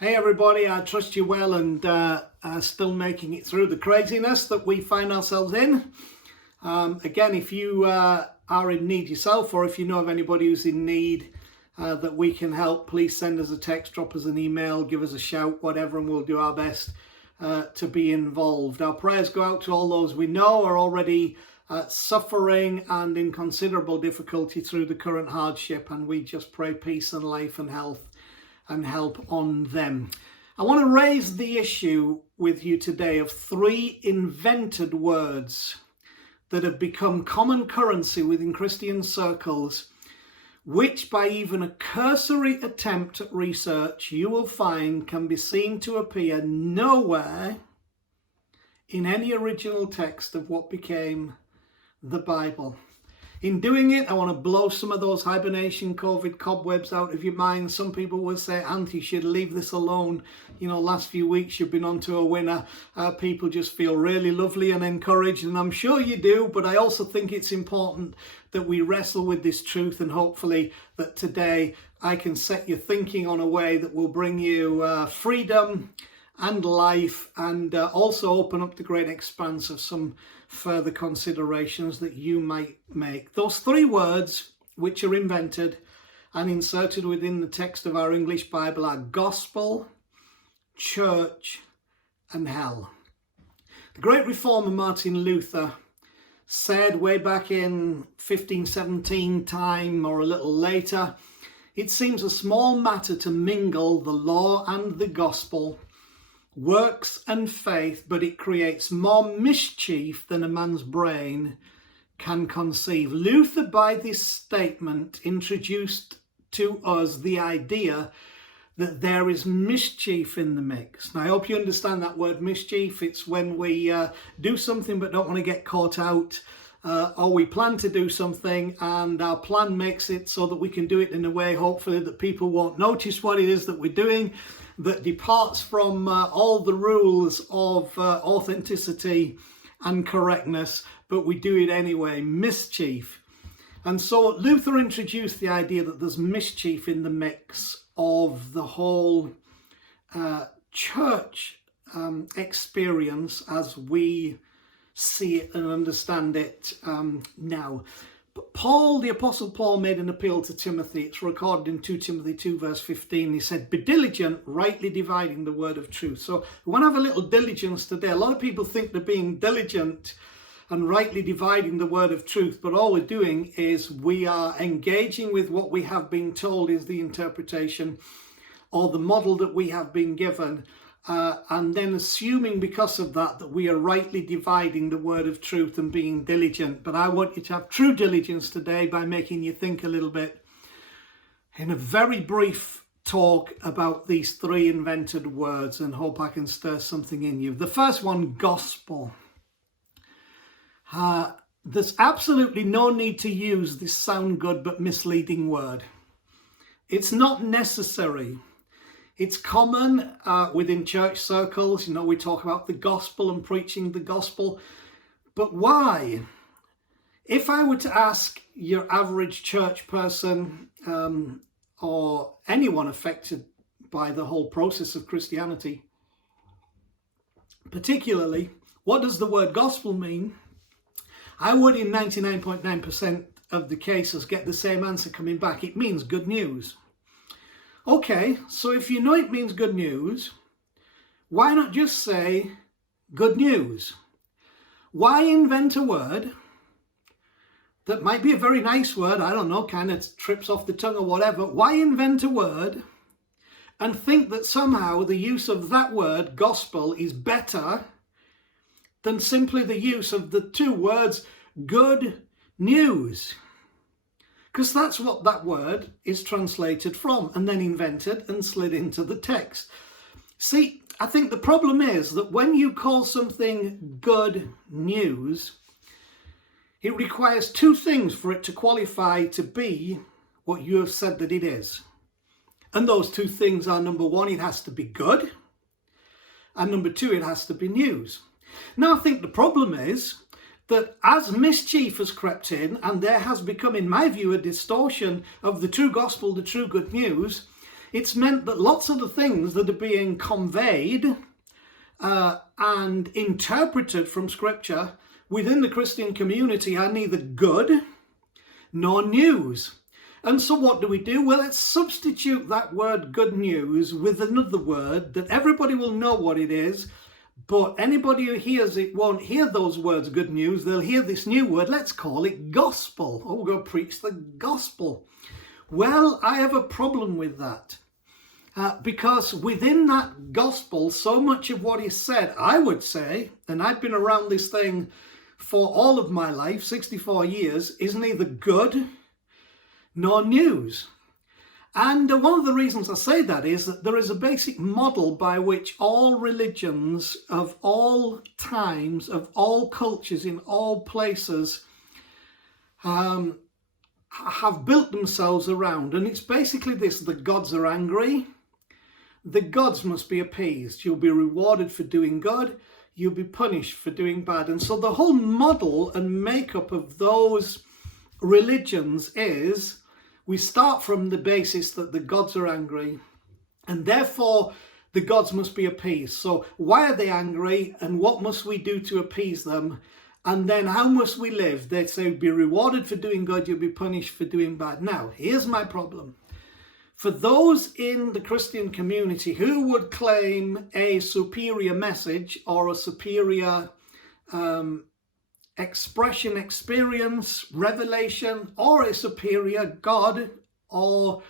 Hey everybody, I trust you well and still making it through the craziness that we find ourselves in. Again, if you are in need yourself, or if you know of anybody who's in need that we can help, please send us a text, drop us an email, give us a shout, whatever, and we'll do our best to be involved. Our prayers go out to all those we know are already suffering and in considerable difficulty through the current hardship, and we just pray peace and life and health and help on them. I want to raise the issue with you today of three invented words that have become common currency within Christian circles, which by even a cursory attempt at research you will find can be seen to appear nowhere in any original text of what became the Bible. In doing it, I want to blow some of those hibernation COVID cobwebs out of your mind. Some people will say, Anth, you should leave this alone. You know, last few weeks you've been on to a winner. People just feel really lovely and encouraged, and I'm sure you do, but I also think it's important that we wrestle with this truth, and hopefully that today I can set your thinking on a way that will bring you freedom and life, and also open up the great expanse of some further considerations that you might make. Those three words which are invented and inserted within the text of our English Bible are gospel, church, and hell. The great reformer Martin Luther said way back in 1517 time, or a little later, it seems a small matter to mingle the law and the gospel, works and faith, but it creates more mischief than a man's brain can conceive. Luther, by this statement, introduced to us the idea that there is mischief in the mix. Now, I hope you understand that word mischief. It's when we do something but don't want to get caught out, or we plan to do something and our plan makes it so that we can do it in a way, hopefully, that people won't notice what it is that we're doing, that departs from all the rules of authenticity and correctness, but we do it anyway. Mischief. And so Luther introduced the idea that there's mischief in the mix of the whole church experience as we see it and understand it now. But Paul, the Apostle Paul, made an appeal to Timothy. It's recorded in 2 Timothy 2 verse 15. He said, be diligent, rightly dividing the word of truth. So we want to have a little diligence today. A lot of people think they're being diligent and rightly dividing the word of truth, but all we're doing is we are engaging with what we have been told is the interpretation or the model that we have been given, and then assuming because of that we are rightly dividing the word of truth and being diligent. But I want you to have true diligence today by making you think a little bit in a very brief talk about these three invented words, and hope I can stir something in you. The first one, gospel. There's absolutely no need to use this sound good but misleading word. It's not necessary. It's common within church circles. You know, we talk about the gospel and preaching the gospel. But why? If I were to ask your average church person or anyone affected by the whole process of Christianity, particularly, what does the word gospel mean? I would, in 99.9% of the cases, get the same answer coming back. It means good news. Okay, so if you know it means good news, why not just say good news? Why invent a word that might be a very nice word, I don't know, kind of trips off the tongue or whatever? Why invent a word and think that somehow the use of that word, gospel, is better than simply the use of the two words, good news? Because that's what that word is translated from and then invented and slid into the text. See, I think the problem is that when you call something good news, it requires two things for it to qualify to be what you have said that it is. And those two things are, number one, it has to be good, and number two, it has to be news. Now, I think the problem is that as mischief has crept in, and there has become, in my view, a distortion of the true gospel, the true good news, It's meant that lots of the things that are being conveyed and interpreted from Scripture within the Christian community are neither good nor news. And so what do we do? Well, let's substitute that word good news with another word that everybody will know what it is, but anybody who hears it won't hear those words good news. They'll hear this new word. Let's call it gospel. Oh, we're going to preach the gospel. Well, I have a problem with that. Because within that gospel, so much of what is said, I would say, and I've been around this thing for all of my life, 64 years, is neither good nor news. And one of the reasons I say that is that there is a basic model by which all religions of all times, of all cultures, in all places, have built themselves around. And it's basically this: the gods are angry. The gods must be appeased. You'll be rewarded for doing good. You'll be punished for doing bad. And so the whole model and makeup of those religions is, we start from the basis that the gods are angry, and therefore the gods must be appeased. So why are they angry, and what must we do to appease them? And then how must we live? They say, be rewarded for doing good, you'll be punished for doing bad. Now, here's my problem. For those in the Christian community who would claim a superior message or a superior expression, experience, revelation, or a superior God or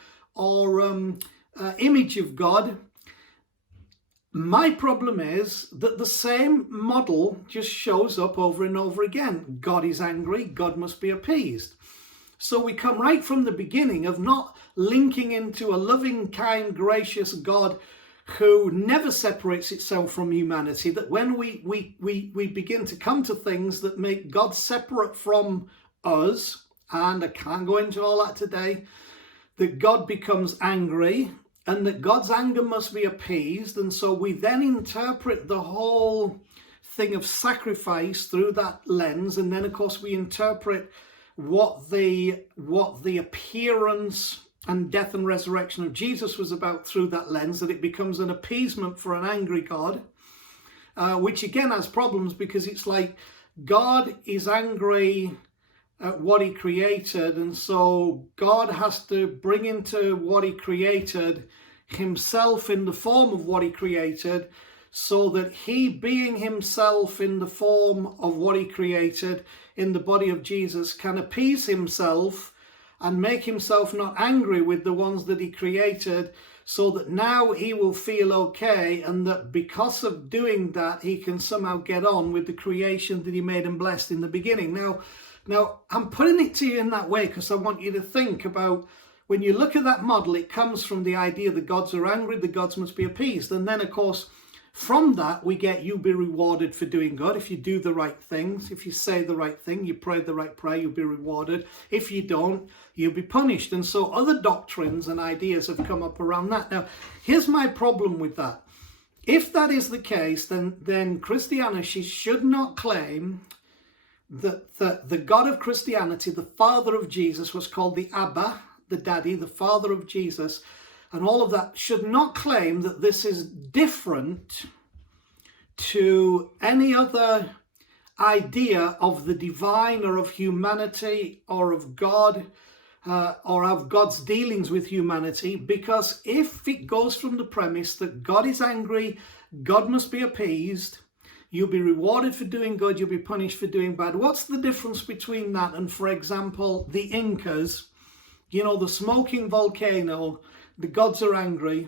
image of God, my problem is that the same model just shows up over and over again. God is angry, God must be appeased. So we come right from the beginning of not linking into a loving, kind, gracious God who never separates itself from humanity, that when we begin to come to things that make God separate from us, and I can't go into all that today, that God becomes angry and that God's anger must be appeased. And so we then interpret the whole thing of sacrifice through that lens, and then of course we interpret what the appearance and death and resurrection of Jesus was about through that lens, that it becomes an appeasement for an angry God, which again has problems, because it's like God is angry at what he created, and so God has to bring into what he created himself in the form of what he created, so that he, being himself in the form of what he created in the body of Jesus, can appease himself and make himself not angry with the ones that he created, so that now he will feel okay, and that because of doing that, he can somehow get on with the creation that he made and blessed in the beginning. Now I'm putting it to you in that way because I want you to think about, when you look at that model, it comes from the idea that gods are angry, the gods must be appeased. And then, of course, from that, we get you'll be rewarded for doing good. If you do the right things, if you say the right thing, you pray the right prayer, you'll be rewarded. If you don't, you'll be punished. And so other doctrines and ideas have come up around that. Now, here's my problem with that. If that is the case, then Christianity should not claim that the God of Christianity, the Father of Jesus, was called the Abba, the Daddy, the Father of Jesus, and all of that, should not claim that this is different to any other idea of the divine or of humanity or of God or of God's dealings with humanity, because if it goes from the premise that God is angry, God must be appeased, you'll be rewarded for doing good, you'll be punished for doing bad. What's the difference between that and, for example, the Incas? You know, the smoking volcano, the gods are angry.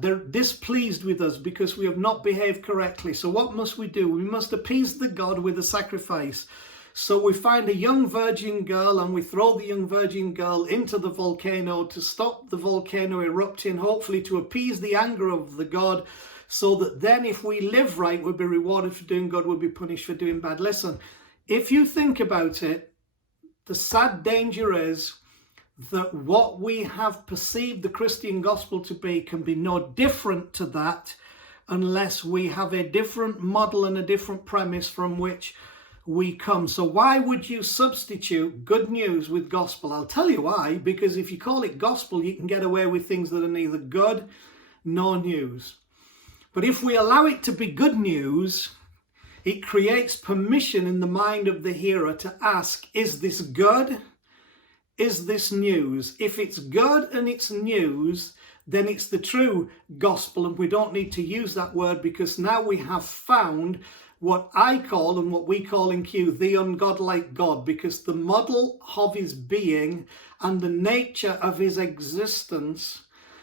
They're displeased with us because we have not behaved correctly. So what must we do? We must appease the god with a sacrifice. So we find a young virgin girl and we throw the young virgin girl into the volcano to stop the volcano erupting, hopefully to appease the anger of the god, so that then if we live right, we'll be rewarded for doing good, we'll be punished for doing bad. Listen, if you think about it, the sad danger is that what we have perceived the Christian gospel to be can be no different to that, unless we have a different model and a different premise from which we come. So why would you substitute good news with gospel? I'll tell you why. Because if you call it gospel, you can get away with things that are neither good nor news. But if we allow it to be good news, it creates permission in the mind of the hearer to ask, is this good? Is this news? If it's good and it's news, then it's the true gospel, and we don't need to use that word, because now we have found what I call, and what we call in Q, the ungodlike God, because the model of his being and the nature of his existence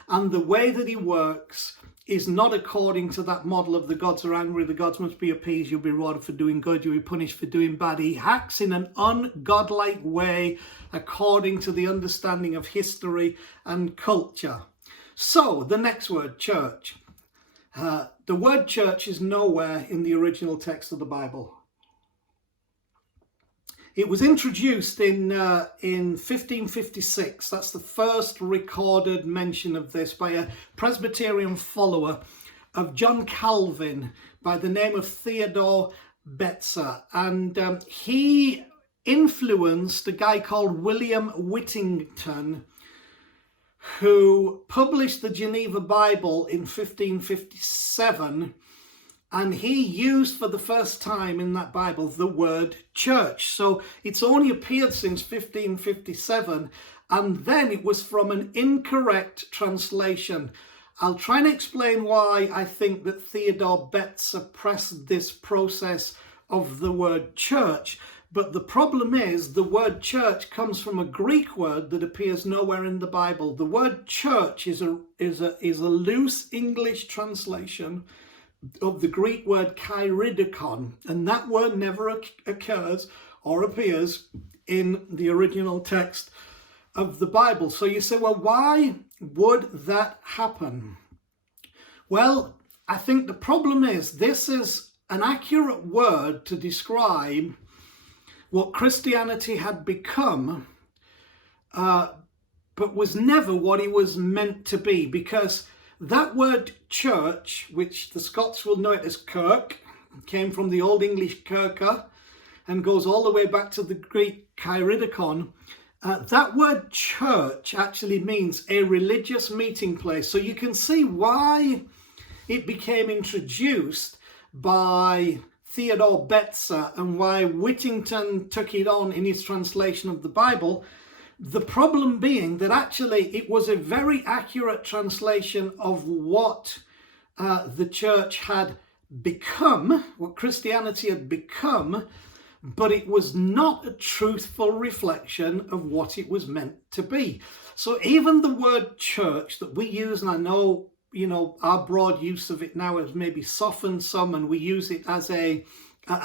and the way that he works is not according to that model of the gods are angry, the gods must be appeased, you'll be rewarded for doing good, you'll be punished for doing bad. He acts in an ungodlike way according to the understanding of history and culture. So, the next word, church. The word church is nowhere in the original text of the Bible. It was introduced in 1556. That's the first recorded mention of this by a Presbyterian follower of John Calvin by the name of Theodore Betzer. And he influenced a guy called William Whittington, who published the Geneva Bible in 1557. And he used for the first time in that Bible the word church. So it's only appeared since 1557, and then it was from an incorrect translation. I'll try and explain why I think that Theodore Betzer suppressed this process of the word church. But the problem is the word church comes from a Greek word that appears nowhere in the Bible. The word church is a loose English translation of the Greek word kairidikon, and that word never occurs or appears in the original text of the Bible. So you say, well, why would that happen? Well, I think the problem is this is an accurate word to describe what Christianity had become, but was never what it was meant to be, because that word church, which the Scots will know it as kirk, came from the Old English kirka and goes all the way back to the Greek kairidikon. That word church actually means a religious meeting place. So you can see why it became introduced by Theodore Betzer and why Whittington took it on in his translation of the Bible. The problem being that actually it was a very accurate translation of what the church had become, what Christianity had become, but it was not a truthful reflection of what it was meant to be. So even the word church that we use, and I know, our broad use of it now has maybe softened some, and we use it as a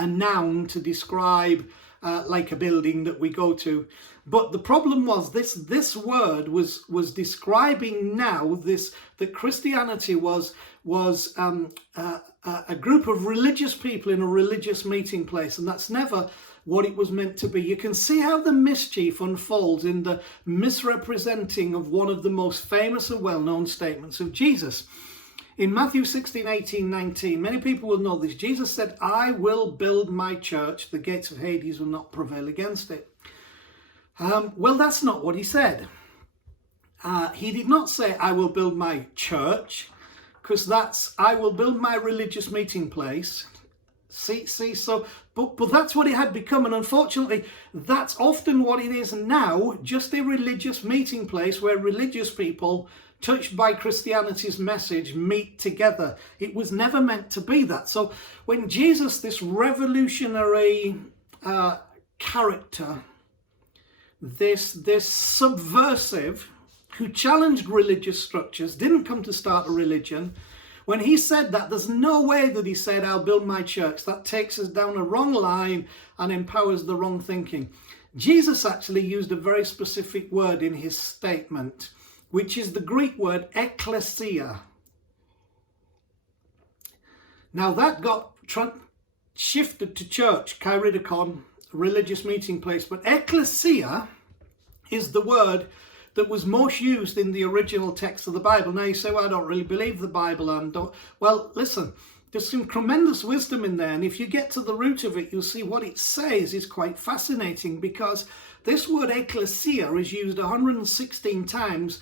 noun to describe like a building that we go to. But the problem was this word was describing now that Christianity was a group of religious people in a religious meeting place, and that's never what it was meant to be. You can see how the mischief unfolds in the misrepresenting of one of the most famous and well-known statements of Jesus. In Matthew 16, 18, 19, many people will know this. Jesus said, I will build my church. The gates of Hades will not prevail against it. Well, that's not what he said. He did not say, I will build my church, because that's, I will build my religious meeting place. But that's what it had become. And unfortunately, that's often what it is now, just a religious meeting place where religious people touched by Christianity's message meet together. It was never meant to be that. So when Jesus, this revolutionary character, this subversive who challenged religious structures, didn't come to start a religion, when he said that, there's no way that he said, I'll build my church. That takes us down a wrong line and empowers the wrong thinking. Jesus actually used a very specific word in his statement, which is the Greek word ekklesia. Now that got shifted to church, kairidikon, religious meeting place, but ekklesia is the word that was most used in the original text of the Bible. Now you say, well, I don't really believe the Bible. Well, listen, there's some tremendous wisdom in there. And if you get to the root of it, you'll see what it says is quite fascinating, because this word ecclesia is used 116 times,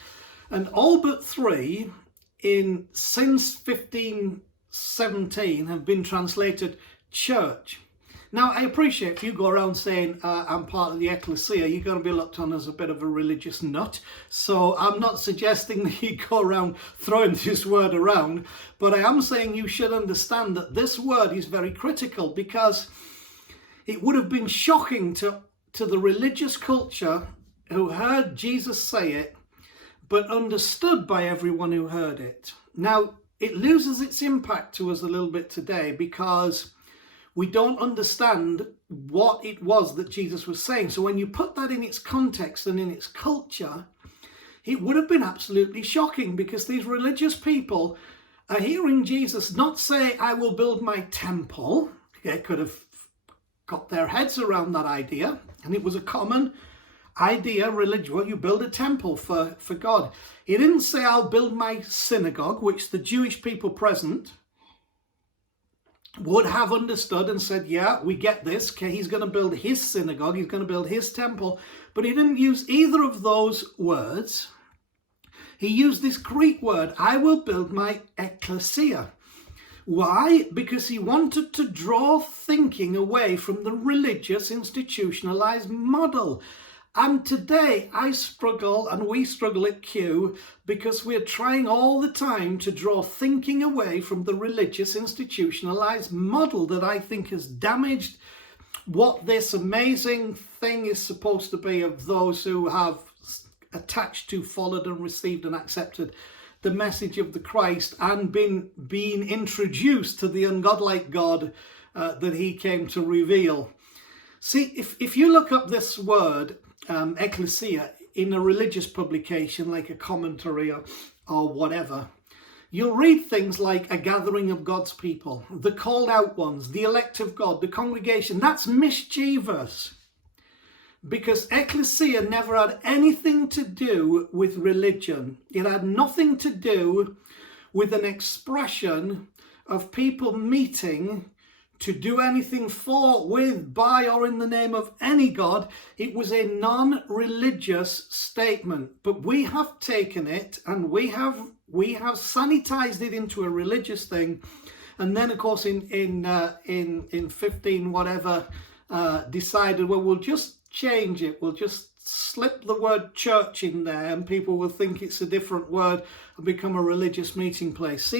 and all but 3 since 1517 have been translated church. Now, I appreciate if you go around saying I'm part of the ecclesia, you're going to be looked on as a bit of a religious nut. So I'm not suggesting that you go around throwing this word around, but I am saying you should understand that this word is very critical, because it would have been shocking to the religious culture who heard Jesus say it, but understood by everyone who heard it. Now, it loses its impact to us a little bit today, because we don't understand what it was that Jesus was saying. So when you put that in its context and in its culture, it would have been absolutely shocking, because these religious people are hearing Jesus not say, I will build my temple. They could have got their heads around that idea, and it was a common idea, religion. Well, you build a temple for God. He didn't say, I'll build my synagogue, which the Jewish people present would have understood and said, yeah, we get this. Okay, he's going to build his synagogue, he's going to build his temple. But he didn't use either of those words. He used this Greek word, I will build my ecclesia. Why? Because he wanted to draw thinking away from the religious institutionalized model. And today I struggle, and we struggle at Q, because we're trying all the time to draw thinking away from the religious institutionalized model that I think has damaged what this amazing thing is supposed to be of those who have attached to, followed and received and accepted the message of the Christ, and been introduced to the ungodlike God that he came to reveal. See, if you look up this word, ecclesia, in a religious publication like a commentary or whatever, you'll read things like a gathering of God's people, the called out ones, the elect of God, the congregation. That's mischievous, because ecclesia never had anything to do with religion. It had nothing to do with an expression of people meeting to do anything for, with, by, or in the name of any God. It was a non-religious statement, but we have taken it and we have sanitized it into a religious thing. And then, of course, in 15 whatever, decided, well, we'll just change it. We'll just slip the word church in there, and people will think it's a different word and become a religious meeting place.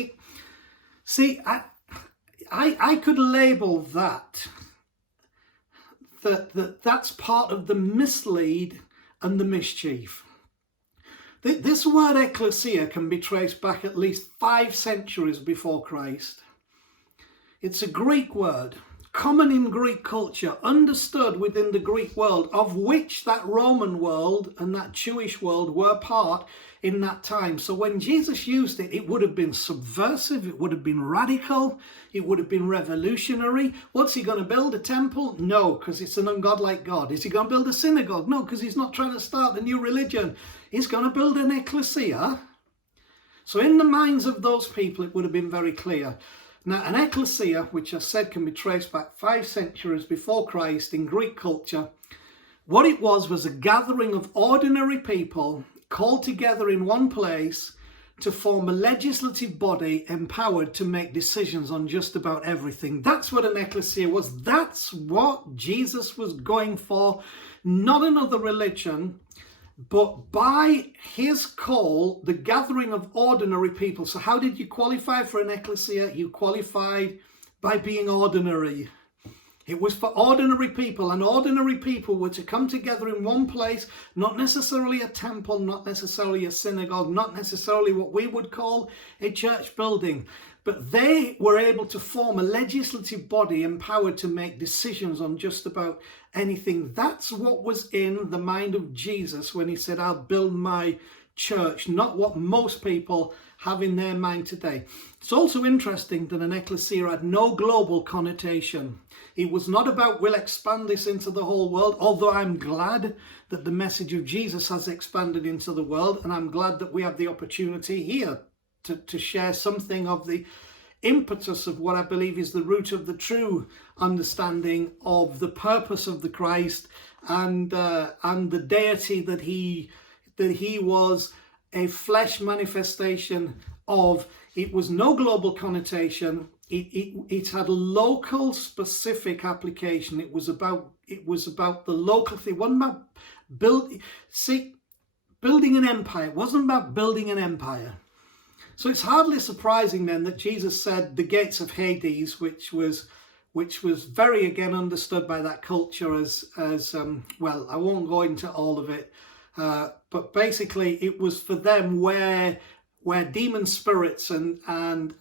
See, I could label that's part of the mislead and the mischief. This word ecclesia can be traced back at least 5 centuries before Christ. It's a Greek word, common in Greek culture, understood within the Greek world, of which that Roman world and that Jewish world were part in that time. So when Jesus used it, it would have been subversive, it would have been radical, it would have been revolutionary. What's he going to build? A temple? No, because it's an ungodlike God. Is he going to build a synagogue? No, because he's not trying to start a new religion. He's going to build an ecclesia. So in the minds of those people, it would have been very clear. Now, an ecclesia, which I said can be traced back 5 centuries before Christ in Greek culture, what it was a gathering of ordinary people called together in one place to form a legislative body empowered to make decisions on just about everything. That's what an ecclesia was. That's what Jesus was going for. Not another religion, but by his call, the gathering of ordinary people. So how did you qualify for an ecclesia? You qualified by being ordinary. It was for ordinary people, and ordinary people were to come together in one place, not necessarily a temple, not necessarily a synagogue, not necessarily what we would call a church building, but they were able to form a legislative body empowered to make decisions on just about anything. That's what was in the mind of Jesus when he said, I'll build my church, not what most people have in their mind today. It's also interesting that an ecclesia had no global connotation. It was not about, we'll expand this into the whole world, although I'm glad that the message of Jesus has expanded into the world, and I'm glad that we have the opportunity here to share something of the impetus of what I believe is the root of the true understanding of the purpose of the Christ and the deity that he was a flesh manifestation of. It was no global connotation. It had a local specific application. It was about the local thing. It wasn't about building an empire. It wasn't about building an empire. So it's hardly surprising then that Jesus said the gates of Hades, which was very again understood by that culture as well. I won't go into all of it, but basically it was for them where demon spirits and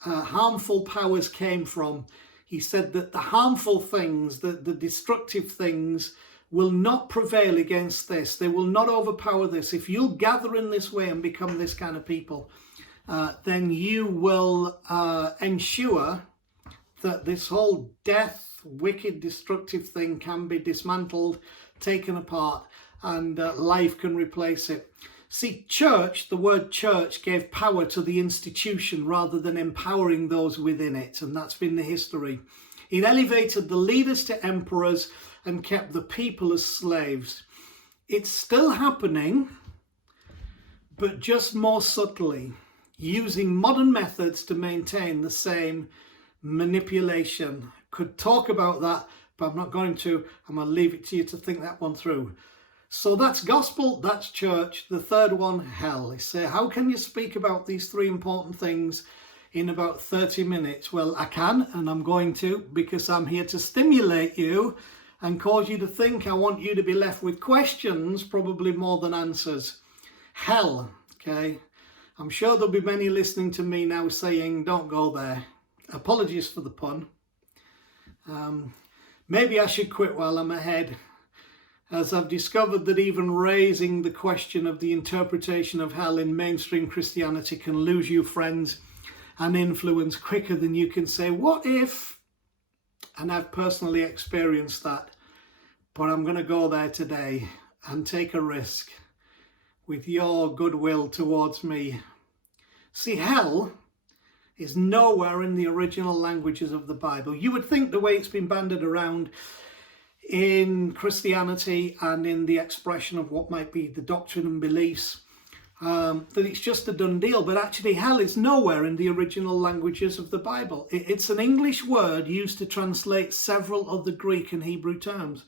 harmful powers came from. He said that the harmful things, the destructive things, will not prevail against this. They will not overpower this. If you'll gather in this way and become this kind of people, then you will ensure that this whole death, wicked, destructive thing can be dismantled, taken apart, and life can replace it. See, church, the word church gave power to the institution rather than empowering those within it, and that's been the history. It elevated the leaders to emperors and kept the people as slaves. It's still happening, but just more subtly, using modern methods to maintain the same manipulation. Could talk about that, but I'm not going to. I'm going to leave it to you to think that one through. So that's gospel, that's church. The third one, hell. They say, how can you speak about these three important things in about 30 minutes? Well, I can, and I'm going to, because I'm here to stimulate you and cause you to think. I want you to be left with questions, probably more than answers. Hell, okay? I'm sure there'll be many listening to me now saying, don't go there. Apologies for the pun. Maybe I should quit while I'm ahead, as I've discovered that even raising the question of the interpretation of hell in mainstream Christianity can lose you friends and influence quicker than you can say, what if? And I've personally experienced that. But I'm going to go there today and take a risk with your goodwill towards me. See, hell is nowhere in the original languages of the Bible. You would think the way it's been bandied around in Christianity and in the expression of what might be the doctrine and beliefs, that it's just a done deal. But actually, hell is nowhere in the original languages of the Bible. It's an English word used to translate several of the Greek and Hebrew terms.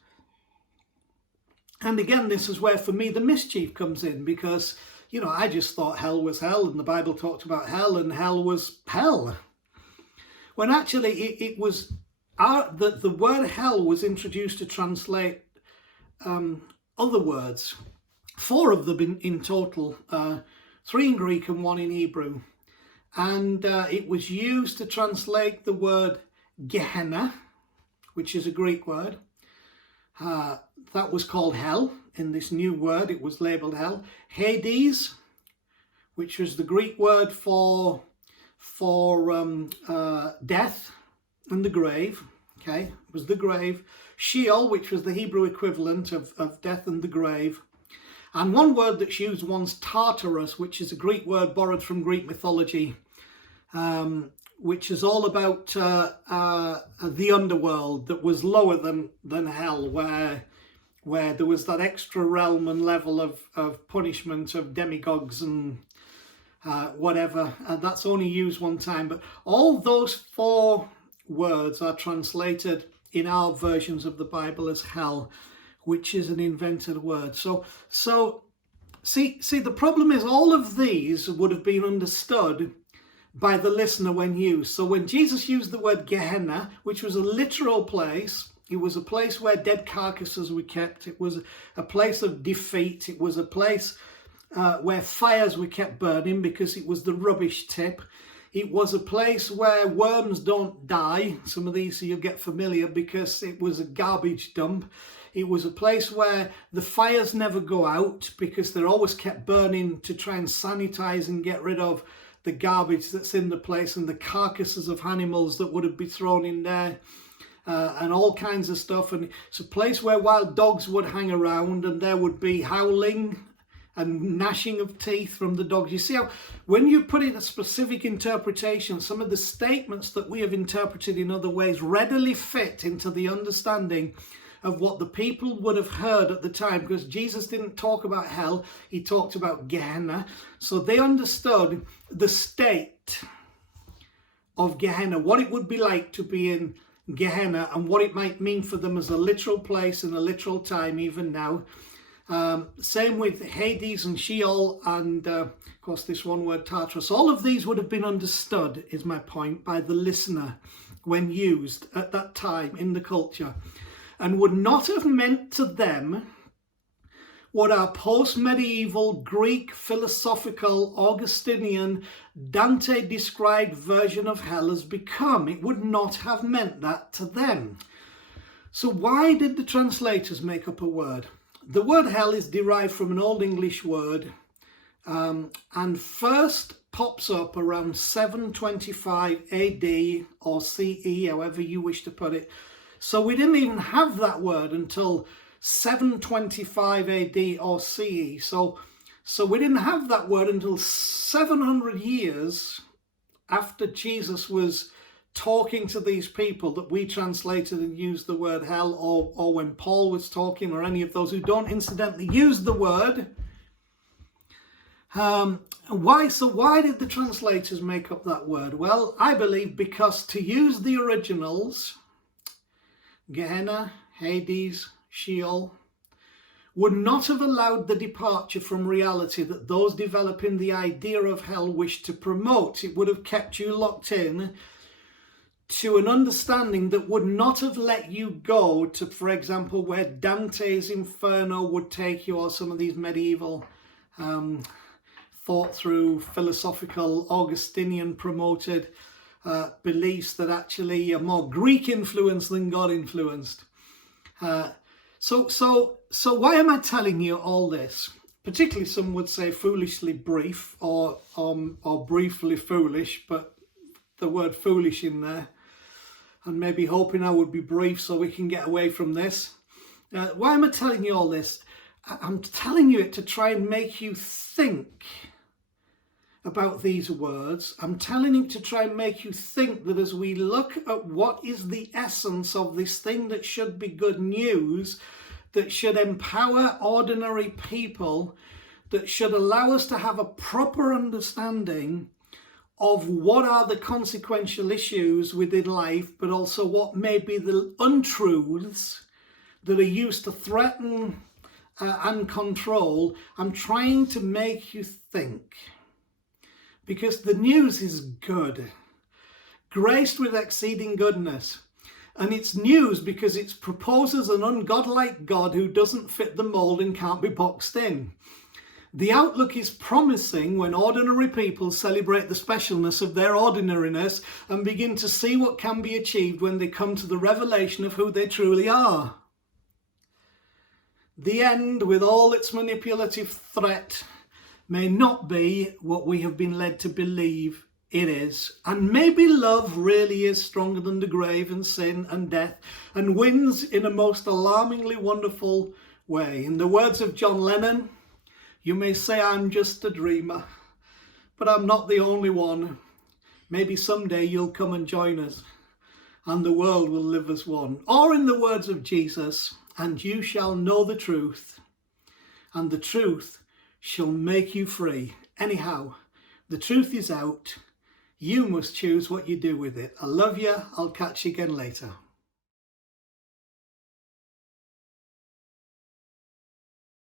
And again, this is where, for me, the mischief comes in, because, you know, I just thought hell was hell, and the Bible talked about hell, and hell was hell. When actually it was, the word hell was introduced to translate other words. 4 of them in total, 3 in Greek and 1 in Hebrew. And it was used to translate the word Gehenna, which is a Greek word. That was called hell. In this new word, it was labeled hell. Hades, which was the Greek word for death and the grave. Okay, it was the grave. Sheol, which was the Hebrew equivalent of death and the grave. And one word that's used once, Tartarus, which is a Greek word borrowed from Greek mythology, which is all about the underworld that was lower than hell, where there was that extra realm and level of punishment of demigods and whatever. That's only used one time. But all those 4 words are translated in our versions of the Bible as hell, which is an invented word. So see, the problem is all of these would have been understood by the listener when used. So when Jesus used the word Gehenna, which was a literal place, it was a place where dead carcasses were kept. It was a place of defeat. It was a place where fires were kept burning because it was the rubbish tip. It was a place where worms don't die. Some of these you'll get familiar because it was a garbage dump. It was a place where the fires never go out because they're always kept burning to try and sanitize and get rid of the garbage that's in the place and the carcasses of animals that would have been thrown in there. And all kinds of stuff. And it's a place where wild dogs would hang around and there would be howling and gnashing of teeth from the dogs. You see how when you put in a specific interpretation, some of the statements that we have interpreted in other ways readily fit into the understanding of what the people would have heard at the time, because Jesus didn't talk about hell, he talked about Gehenna. So they understood the state of Gehenna, what it would be like to be in Gehenna, and what it might mean for them as a literal place and a literal time even now. Same with Hades and Sheol, and of course this one word Tartarus. All of these would have been understood, is my point, by the listener when used at that time in the culture, and would not have meant to them what our post-medieval Greek philosophical Augustinian Dante-described version of hell has become. It would not have meant that to them. So why did the translators make up a word? The word hell is derived from an Old English word and first pops up around 725 AD or CE, however you wish to put it. So we didn't even have that word until 725 AD or CE. So we didn't have that word until 700 years after Jesus was talking to these people that we translated and used the word hell, or when Paul was talking, or any of those who don't incidentally use the word. Why did the translators make up that word? Well, I believe because to use the originals, Gehenna, Hades, Sheol, would not have allowed the departure from reality that those developing the idea of hell wished to promote. It would have kept you locked in to an understanding that would not have let you go to, for example, where Dante's Inferno would take you, or some of these medieval thought through philosophical Augustinian promoted beliefs that actually are more Greek influenced than God influenced. So why am I telling you all this? Particularly some would say foolishly brief, or briefly foolish, but the word foolish in there, and maybe hoping I would be brief so we can get away from this. Why am I telling you all this? I'm telling you it to try and make you think about these words. I'm telling you to try and make you think that as we look at what is the essence of this thing that should be good news, that should empower ordinary people, that should allow us to have a proper understanding of what are the consequential issues within life, but also what may be the untruths that are used to threaten and control. I'm trying to make you think, because the news is good, graced with exceeding goodness. And it's news because it proposes an ungodlike God who doesn't fit the mold and can't be boxed in. The outlook is promising when ordinary people celebrate the specialness of their ordinariness and begin to see what can be achieved when they come to the revelation of who they truly are. The end, with all its manipulative threat, may not be what we have been led to believe it is. And maybe love really is stronger than the grave and sin and death, and wins in a most alarmingly wonderful way. In the words of John Lennon, you may say I'm just a dreamer, but I'm not the only one. Maybe someday you'll come and join us, and the world will live as one. Or in the words of Jesus, and you shall know the truth, and the truth shall make you free. Anyhow, the truth is out. You must choose what you do with it. I love you. I'll catch you again later.